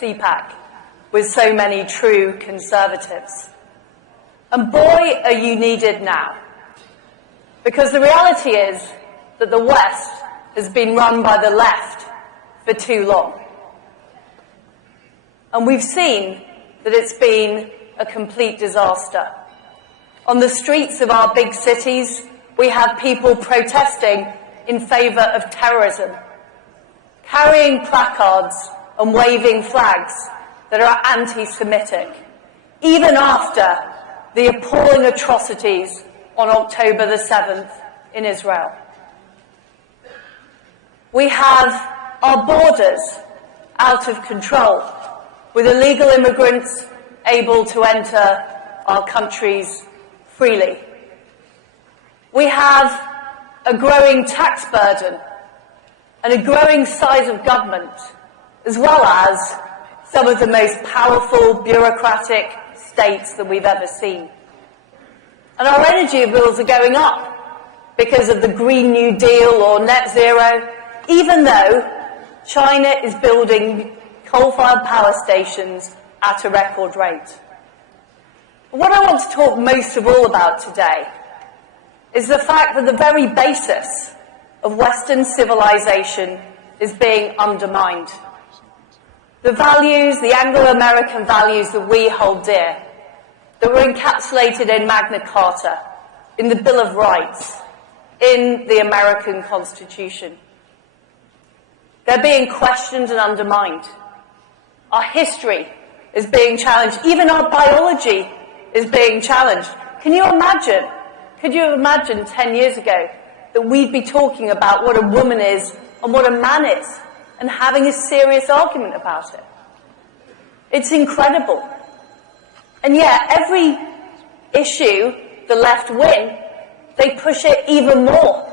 CPAC with so many true conservatives. And boy, are you needed now. Because the reality is that the West has been run by the left for too long. And we've seen that it's been a complete disaster. On the streets of our big cities, we have people protesting in favour of terrorism, carrying placards and waving flags that are anti-Semitic, even after the appalling atrocities on October the 7th in Israel. We have our borders out of control, with illegal immigrants able to enter our countries freely. We have a growing tax burden and a growing size of government, as well as some of the most powerful bureaucratic states that we've ever seen. And our energy bills are going up because of the Green New Deal or net zero, even though China is building coal-fired power stations at a record rate. What I want to talk most of all about today is the fact that the very basis of Western civilization is being undermined. The values, the Anglo-American values that we hold dear, that were encapsulated in Magna Carta, in the Bill of Rights, in the American Constitution. They're being questioned and undermined. Our history is being challenged. Even our biology is being challenged. Could you have imagined 10 years ago that we'd be talking about what a woman is and what a man is and having a serious argument about it? It's incredible. And yet, every issue the left win, they push it even more.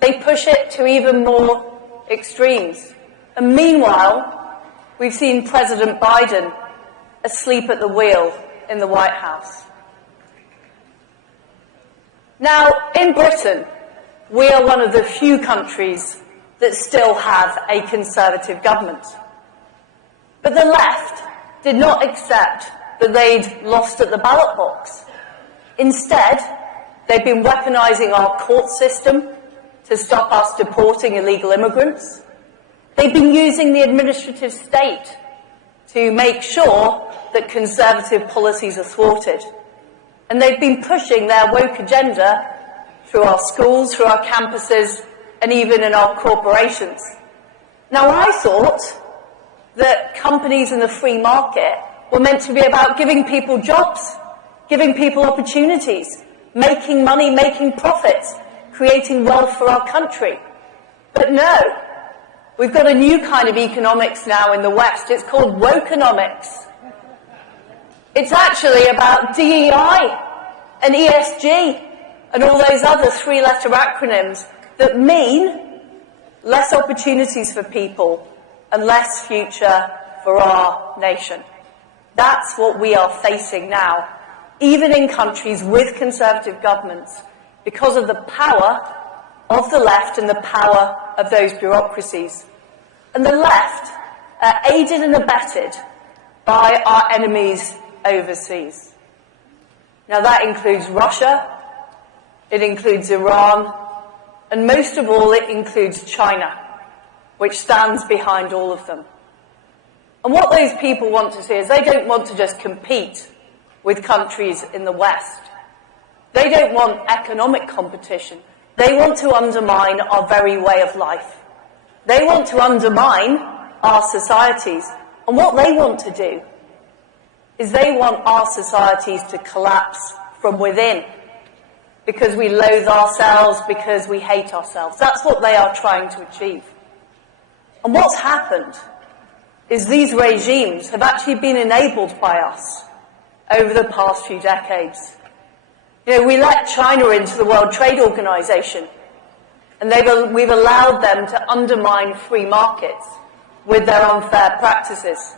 They push it to even more extremes. And meanwhile, we've seen President Biden asleep at the wheel in the White House. Now, in Britain, we are one of the few countries that still have a conservative government. But the left did not accept that they'd lost at the ballot box. Instead, they've been weaponising our court system to stop us deporting illegal immigrants. They've been using the administrative state to make sure that conservative policies are thwarted. And they've been pushing their woke agenda through our schools, through our campuses, and even in our corporations. Now, I thought that companies in the free market were meant to be about giving people jobs, giving people opportunities, making money, making profits, creating wealth for our country. But no, we've got a new kind of economics now in the West. It's called wokenomics. It's actually about DEI and ESG and all those other three-letter acronyms that mean less opportunities for people and less future for our nation. That's what we are facing now, even in countries with conservative governments, because of the power of the left and the power of those bureaucracies. And the left are aided and abetted by our enemies overseas. Now that includes Russia, it includes Iran, and most of all it includes China, which stands behind all of them. And what those people want to see is they don't want to just compete with countries in the West. They don't want economic competition. They want to undermine our very way of life. They want to undermine our societies. And what they want to do is they want our societies to collapse from within because we loathe ourselves, because we hate ourselves. That's what they are trying to achieve. And what's happened is these regimes have actually been enabled by us over the past few decades. You know, we let China into the World Trade Organization, and we've allowed them to undermine free markets with their unfair practices.